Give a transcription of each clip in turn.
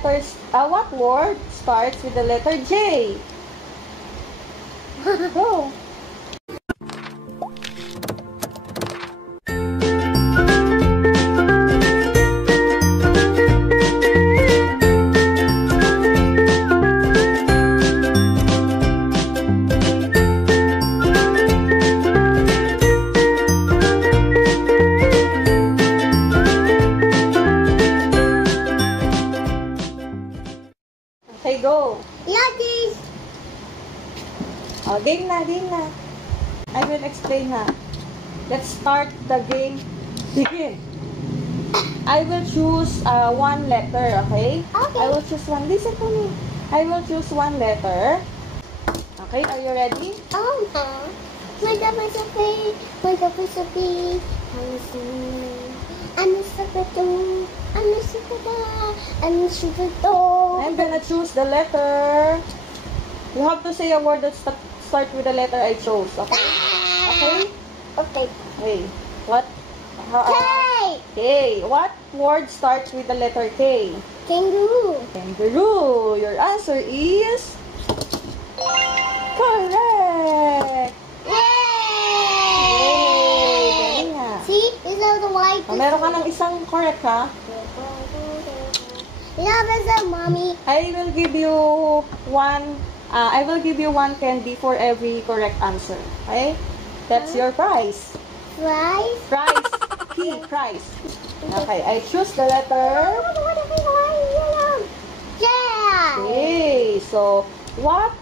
What word starts with the letter J? Go. Okay, go. Ladies. Oh, game na. I will explain na. Let's start the game. Begin. I will choose one letter, okay? Okay. I will choose one. Listen to me. I will choose one letter. Okay, are you ready? My God, my Sophie. My God, my Sophie. I'm gonna choose the letter. You have to say a word that start with the letter I chose, okay? Okay? Okay. Hey, what? K. K. What word starts with the letter K? Kangaroo. Kangaroo. Your answer is correct. Yay! Galing nga. See? These are the white. Oh, meron ka ng isang correct, ha? Love is a mommy. I will give you one candy for every correct answer. Okay? That's your prize. Rice. Prize. Key. Prize. Okay, I choose the letter. Yeah. Okay, so what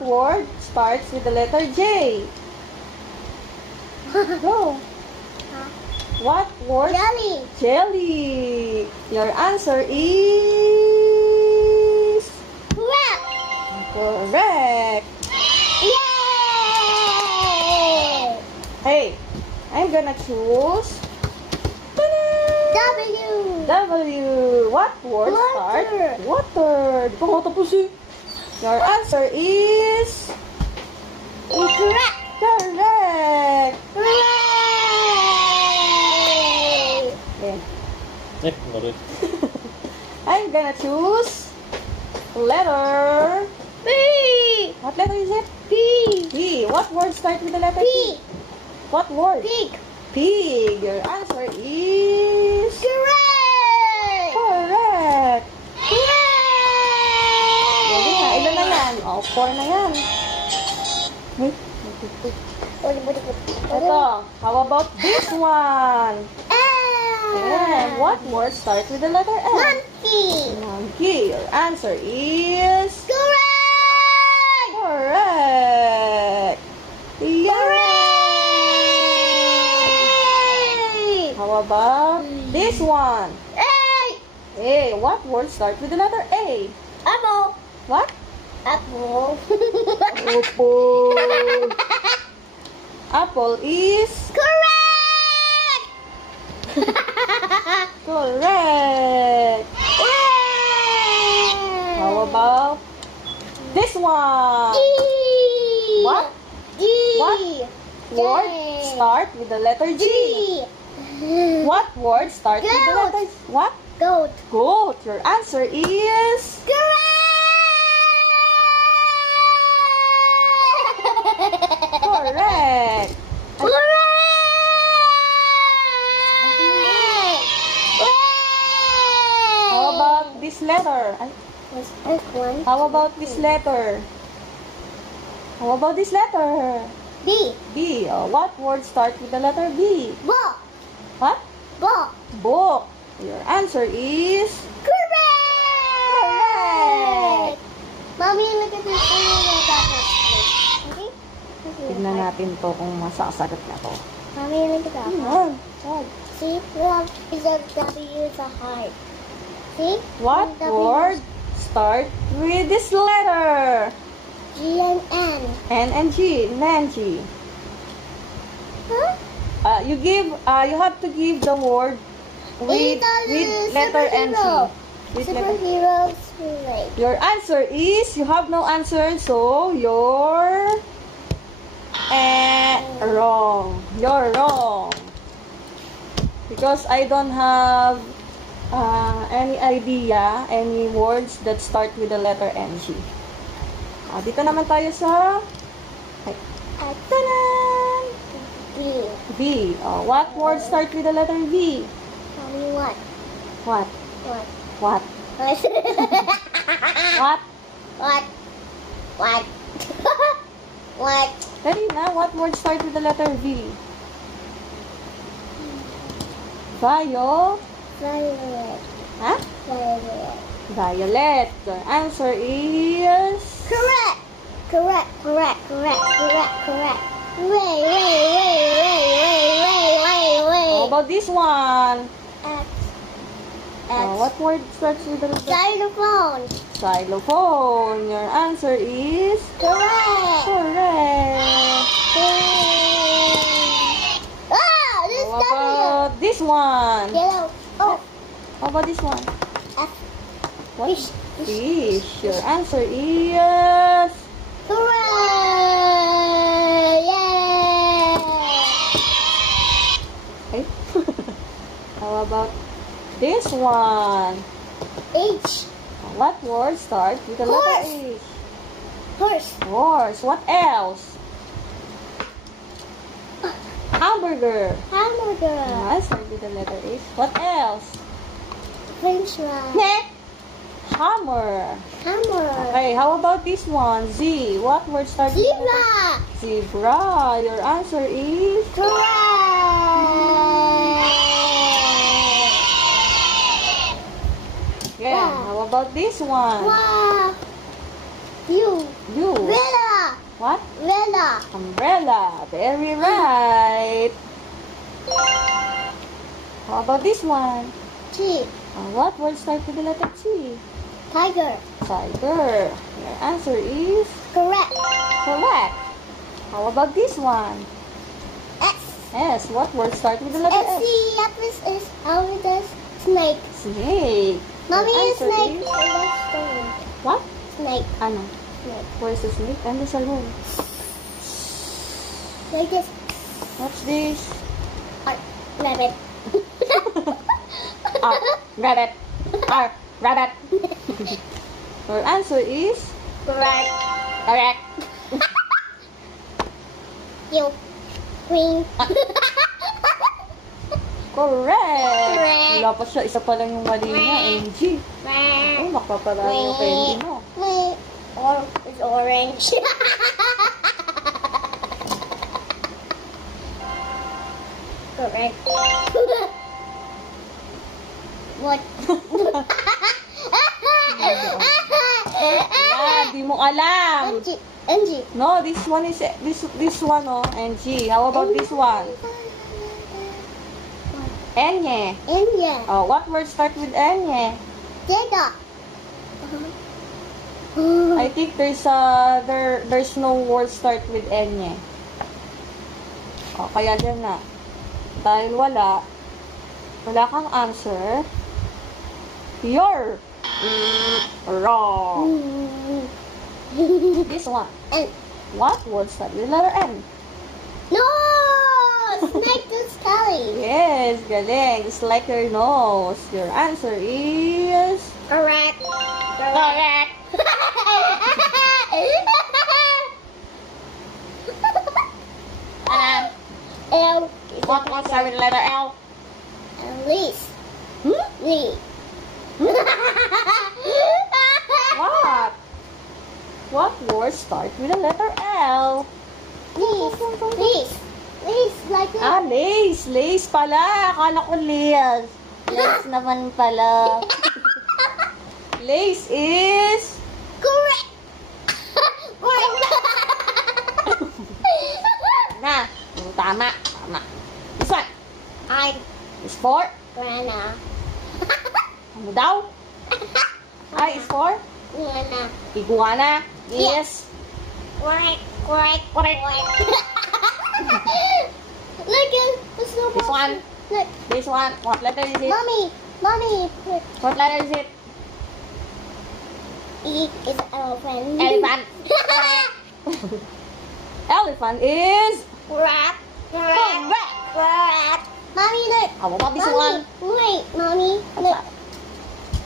word starts with the letter J? Go. What word? Jelly. Jelly. Your answer is Correct. correct. Yay. Hey, I'm gonna choose W. W. What word Water. starts? Water. Di pa ako tapos eh. Your answer is Incorrect. correct. Hooray. Yeah. Lari. I'm gonna choose letter. B. What letter is it? B. P. What word starts with the letter P. P? What word? Pig. Pig. Your answer is Correct. correct. Galing Hooray. nga. Ilan na yan? Oh, 4 na yan. Hey, ito. How about this one? And what word starts with the letter M? Monkey. Monkey. Your answer is Correct. correct. Yay! Hooray. How about this one? Hey. A. What word starts with the letter A? Apple. What? Apple. Apple. Apple is Correct. correct. How about this one? G. What? G. What word J. start with the letter G? G. What word starts with the Goat. letter what? Goat. Goat. Your answer is correct. How about this letter? Ay, how about this letter? How about this letter? B. B. What word starts with the letter B? Book. What? Book. Book. Your answer is Correct. Mommy, look at this. Okay? tignan natin to kung masasagot na to. Mommy, look at that. Ayan. See, love is a W is a heart. See? What W. word start with this letter? G and N. N and G. Nanji. Huh? You have to give the word with letter N. With letter. Superheroes relate. Your answer is you have no answer, so you're wrong. You're wrong. Because I don't have Any idea, any words that start with the letter NG? Dito naman tayo sa... Tanan! B. V. What words start with the letter V? Mommy, what? What? What? What? What? What? What? What? What? Dali na, what words start with the letter V? Violet. Ha? Violet. Violet. The answer is... Correct. Correct. Correct. Correct. Correct. Correct. Wait. How about this one? X. What word starts with the letter... Xylophone. Xylophone. Your answer is... Correct. Correct. Ah, this How W. about this one? Yellow. Oh, How about this one? F. What? Fish. Fish. Your answer is... Correct. Yay. Okay. How about this one? H. What word starts with the letter Horse. H? Horse. Horse. What else? Hamburger. Hamburger. Start with the letter H. What else? French fry. Hammer. Hammer. Okay, how about this one? Z. What word starts with the letter Zebra. Zebra. Your answer is... Correct. Yeah. Wow. How about this one? Wow. You. U. Umbrella. What? Umbrella. Umbrella. Very right. How about this one? T. What word starts with the letter T? Tiger. Tiger. Your answer is Correct. correct. How about this one? S. S. What word starts with the letter S. S? Lapis is always snake. Snake. Mommy Your is answer snake. is- Stone. What? Snake. Ano? Snake. Where's the snake? Ando sa room. Like this. What's this? Rabbit. Rabbit. Rabbit. Your answer is Correct. correct. You. Queen. Correct. Wala pa siya. Isa pa lang yung mali niya. NG. Oh, makaparami yung candy mo. Wait. Or it's orange. Correct. What? Di mo alam. Angie. No, this one is this one, oh, NG. How about this one? Enye. India. Oh, what word start with Enye? Deda. I think there's no word start with Enye. Oh, kaya dyan na. Dahil wala kang answer. You're wrong. This one. N. What word start with the letter N? No! Snake is Kelly. Yes, galing. It's like your nose. Your answer is... Correct. Correct. L. What word start with the letter L? Elise. Hmm? Lee. What? What word start with the letter L? Please. Please, like that. Lace. Lace pala. Akala ko Lias. Lace naman pala. Lace is... Correct. Correct. Na. Tama. Tama. This one. I. Is for... Grana. Ano daw? I is for... Grana. Iguana. Yes. Correct. Correct. Correct. Look at the snowball. This one. Look. This one. What letter is it? Mommy. Mommy. Look. What letter is it? E is elephant. Elephant. Elephant is... Rat. Correct. Rat. Mommy, look. How about this Mommy, one? wait, Mommy, look.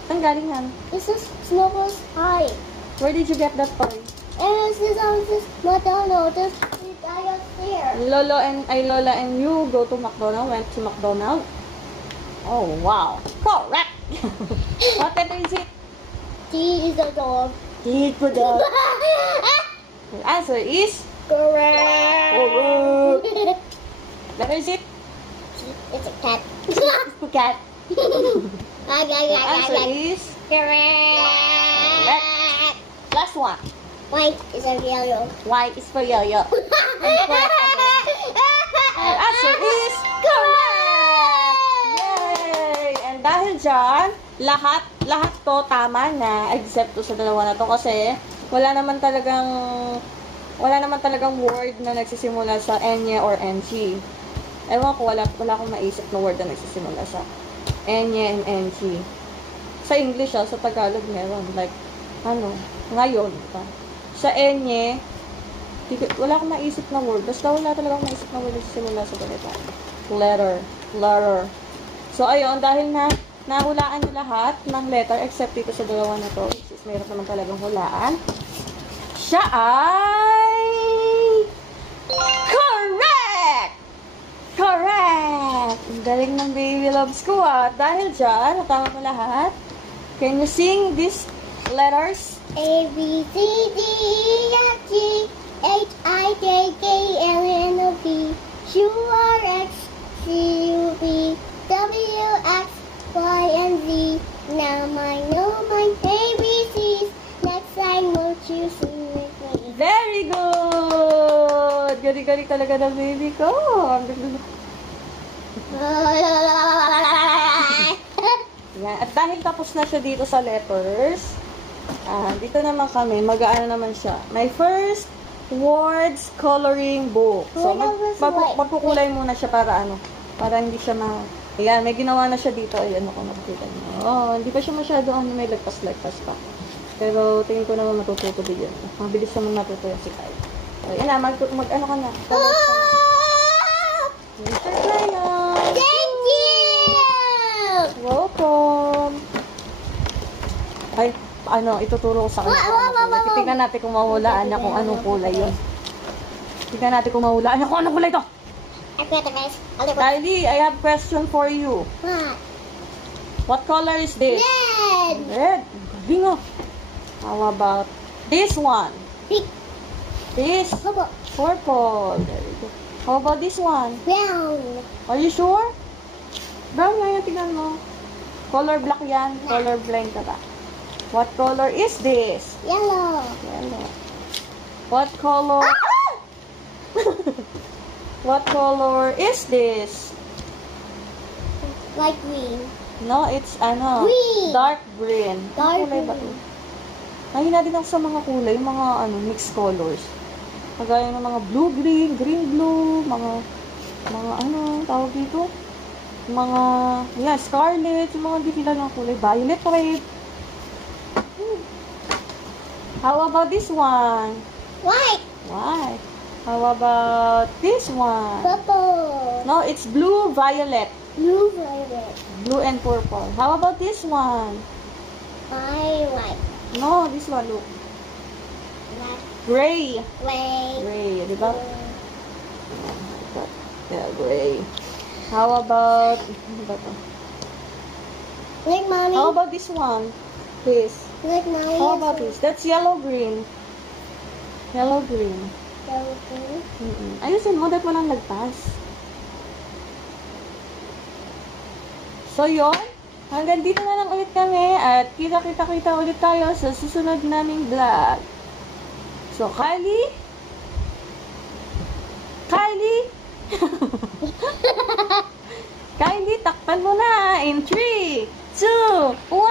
Saan galing yan? This is Snowball's hide. Where did you get that toy? And this is McDonald's. This is I there. Lola and you go to McDonald's, went to McDonald's. Oh, wow. Correct! What letter is it? T is a dog. T for dog. The answer is Correct. correct. Letter is it? It's a cat. Cat. The answer is Correct. last one. White is a yellow. Y is for yo-yo. The answer is correct! Yay! And dahil dyan, lahat to tama na, except to sa dalawa na to kasi wala naman talagang word na nagsisimula sa enye or ng. Ewan ko, wala akong maisip na word na nagsisimula sa enye and ng. Sa English, sa Tagalog meron. Like, ngayon. Sa enye, wala akong maisip na word. Basta wala talaga akong maisip na word na nagsisimula sa ganito. Letter. So, ayun, dahil nahulaan nyo lahat ng letter except dito sa dalawa na to, which is meron naman talagang hulaan, siya ay correct! Correct! Ang galing ng baby loves ko Dahil dyan, natama mo lahat. Can you sing these letters? A, B, C, D, E, F, G, H, I, J, K, L, N, O, P, Q, R, X, C, U, V, W, X, Y, and Z. Now I know my ABCs. Next time, won't you sing with me? Very good! Galing-galing talaga ng baby ko. Ang galing. Yan. At dahil tapos na siya dito sa letters, dito naman kami, mag-aano naman siya. My first words coloring book. So, magkukulay muna siya para hindi siya ayan, may ginawa na siya dito. Ayan ako, nakikita niyo. Oh, hindi pa siya masyado, may lagpas-lagpas pa. Pero, tingin ko naman matututo din yan. Mabilis naman matuto yan si Kai. So, yan na, mag-ano ka na. Colors ka na. Mr. Ryan! Thank you! Welcome! Ay, ituturo ko sa kanya. Tingnan natin kung mahulaan niya kung anong kulay yun. Tingnan natin kung mahulaan niya kung anong kulay to. Kylie, I have a question for you. What? What color is this? Red! Red. Bingo. How about this one? Pink. This? Purple. Purple. There we go. How about this one? Brown. Are you sure? Brown nga yan, tingnan mo. Color black yan. Color blind ka ba? What color is this? Yellow. Yellow. What color? What color is this? Light green. No, it's Green. dark green. Dark Kulay ba to? green. Mahina din ako sa mga kulay, mga mixed colors. Kagaya ng mga blue-green, green-blue, mga tawag dito? Mga, scarlet, yung mga hindi ng kulay. Violet red. How about this one? White. White. How about this one? Purple. No, it's blue, violet. Blue, violet. Blue and purple. How about this one? White. No, this one, look. Black. Gray. Gray. Gray, di ba? Yeah, gray. How about, ano ba to? Like mommy. How about this one? This. Like mommy. How about this? That's yellow-green. Yellow-green. Yellow green. Ayusin mo, dahil walang lagpas. So, yun. Hanggang dito na lang ulit kami at kita ulit tayo sa susunod naming vlog. So, Kylie? Kylie, takpan mo na in 3, 2, 1.